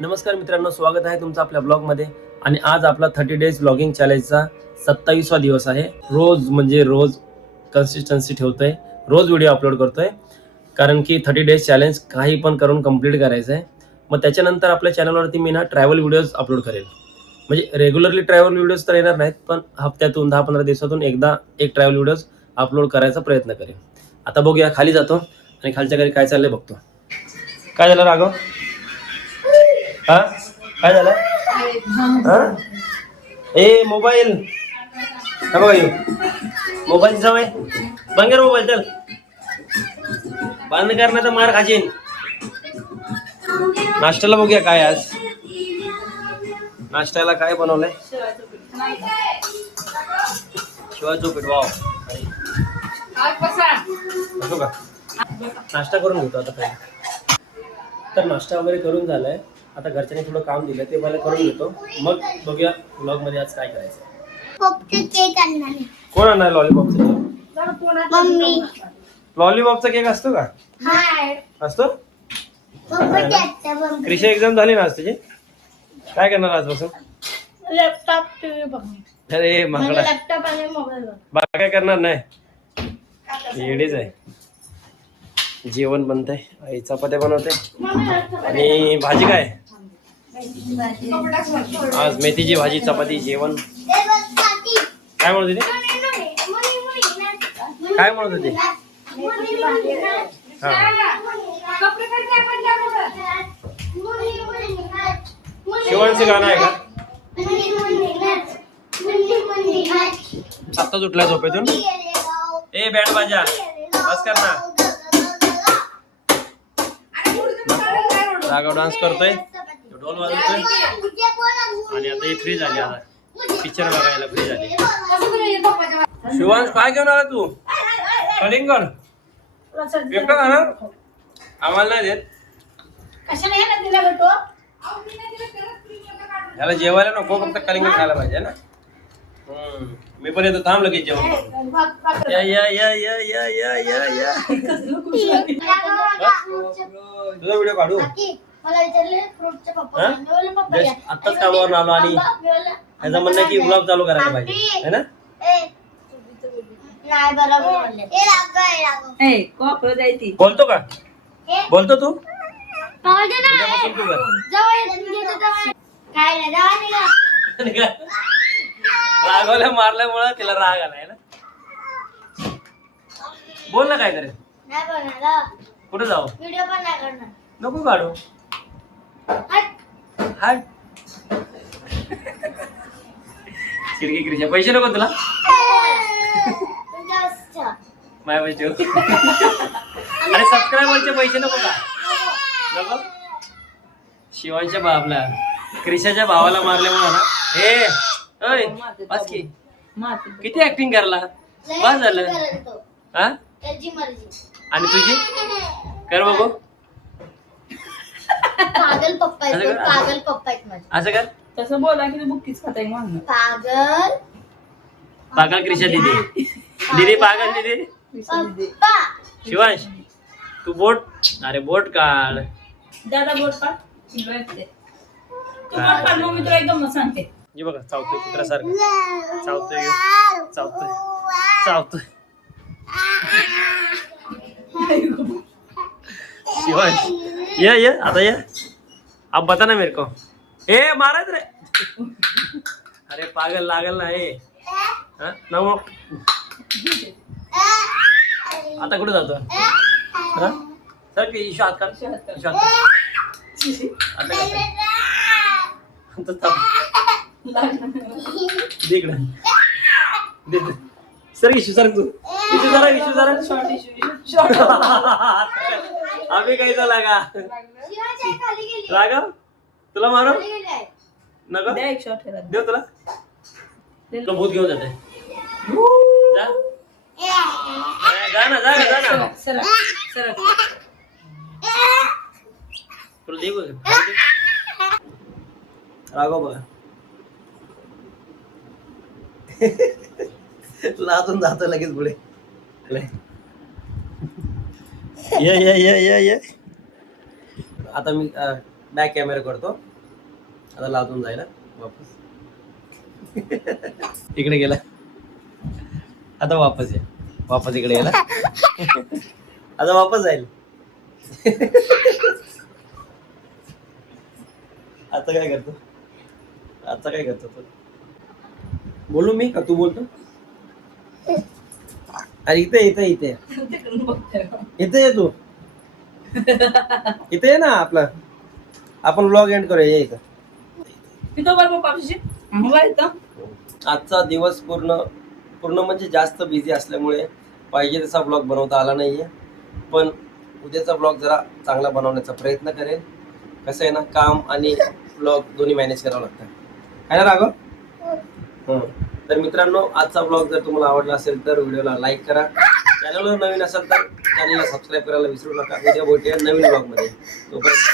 नमस्कार मित्रांनो, स्वागत आहे तुमचं आपल्या ब्लॉगमध्ये. आणि आज आपला 30 डेज ब्लॉगिंग चॅलेंजचा 27वा दिवस आहे. रोज कन्सिस्टन्सी ठेवतोय, रोज व्हिडिओ अपलोड करतोय, कारण की 30 डेज चॅलेंज काही पण करून कंप्लीट करायचं आहे. मग त्याच्यानंतर आपल्या चॅनलवरती मी ट्रॅव्हल व्हिडिओज अपलोड करेल. म्हणजे रेग्युलरली ट्रॅव्हल व्हिडिओज तर येणार नाहीत, पण हप्त्यातून 10-15 दिवसातून एकदा एक ट्रॅव्हल व्हिडिओज अपलोड करायचा प्रयत्न करेन. आता बघूया, खाली जातो आणि खालच्या घरी काय चाललंय बघतो. काय झालं राघव? हा काय झालं? ए मोबाईल बघा, मोबाईल सवय बंद कर. मोबाईल चल बंद कर, तर मार खाशीन. नाश्त्याला बघूया काय आज. नाश्त्याला काय बनवलंय? शिवाचं पीठ. वाव, असो का? नाश्ता करून घेतो आता काय. तर नाश्ता वगैरे करून झालाय. आता घरच्यांनी थोडं काम दिलं, ते मला करून घेतो, मग बघूया ब्लॉग मध्ये आज काय करायचं. कोण आणणार लॉलीपॉपचा? मम्मी. लॉलीपॉपचा केक असतो का? असतो. क्रिशा एक्झाम झाली ना आज तुझी? काय करणार आजपासून? लॅपटॉप, टीव्ही बघणार. अरे माकडा, लॅपटॉप आणि मोबाईल बघ. बाकी काय करणार नाही? येडीच आहे. जेवण बनतंय, आई चपात्या बनवते आणि भाजी काय आज? मेथीची भाजी, चपाती, जेवण. काय म्हणत होती? काय म्हणत होती? शिवांचं गाणं आहे का? आत्ताच उठला झोपेतून. ए बँड बाजा बस कर ना. राघव डान्स करतोय, ढोल वाजवतोय आणि आता ही फ्री झाली. आता पिक्चर बघायला फ्री झाली. शिवांश काय घेऊन आला तू? कलिंगड एकटा खाणार? आम्हाला नाही देत. याला जेवायला नको, फक्त कलिंगड खायला पाहिजे ना. मी पण येतो, थांब लगेच जेवण. या या या या या या या या. तुझा व्हिडिओ काढू? आत्ताच कामावर आलो आणि ह्याचं म्हणणं आहे की ब्लॉग चालू करायला पाहिजे, है ना? बोलतो का? बोलतो तू? उद्यापासून तू कर. रागवल्या मारल्यामुळे तिला राग आलाय ना. बोल ना, काय करेल? कुठे जाऊ? व्हिडिओ पण नाही करणार. नको काढू. हाय खिडकी क्रिशा, पैसे नको तुला? माझ्या पैसे आणि सबस्क्रायबरचे पैसे नको का? नको. शिवांच्या बाबला क्रिशाच्या भावाला मारल्यामुळे ना. हे ओय बस की. किती ऍक्टिंग करला, बस झालं. हा आणि तुझी कर बघू. पागल पप्पा आहेत, पागल पप्पा आहेत माझे. असं कर. तसं बोला की बुक्कीच खाताय म्हणून. पागल पागल क्रिशा दीदी. दीदी पागल दीदी. पप्पा. शिवांश तू बोट, अरे बोट काढ. दादा बोट काढ. तू बोट काढ, मग मी तुला एकदम सांगते. हे बघा, चावतोय कुत्र्यासारखं. चावतोय चावतोय चावतोय. शिवांश ये आता ये. अब बता ना मेरे को. ए मारत रे. अरे पागल लागल ना हे. ना मग आता कुठे जातो? सर की इशू हात काढ. आता सर इशू सर तू इशू जरा आम्ही काही झाला का? राघव तुला मारू नको? द्या एक शॉट देऊ तुला. भूत घेऊन जाते. जा ना. तुला देऊ राघव बघा. लाजून जातो लगेच पुढे. ये आता मी बॅक कॅमेरा करतो. आता लावून जायला वापस. इकडे गेला. आता वापस या. वापस इकडे गेला. आता वापस जाईल. आता काय करतो? आता काय करतो तू? बोलू मी का तू बोलतो? अरे इथे इथे इथे तिकडून बघतोय. इथे ये तू. इथे ये ना आपला. आपण व्लॉग एंड करूया. ये इथं. तिथं बरं पप्पा तुझी मोबाईल इथं. आजचा दिवस पूर्ण म्हणजे जास्त बिझी असल्यामुळे पाहिजे तसा ब्लॉग बनवता आला नाहीये. पण उद्याचा ब्लॉग जरा चांगला बनवण्याचा प्रयत्न करेल. कसं आहे ना, काम आणि ब्लॉग दोन्ही मॅनेज करावं लागतं. आहे ना राघव? तर मित्रांनो, आजचा ब्लॉग जर तुम्हाला आवडला असेल तर व्हिडिओला लाईक करा. चॅनलवर नवीन असेल तर चॅनलला सबस्क्राईब करायला विसरू नका. उद्या भेटूया नवीन ब्लॉगमध्ये. तोपर्यंत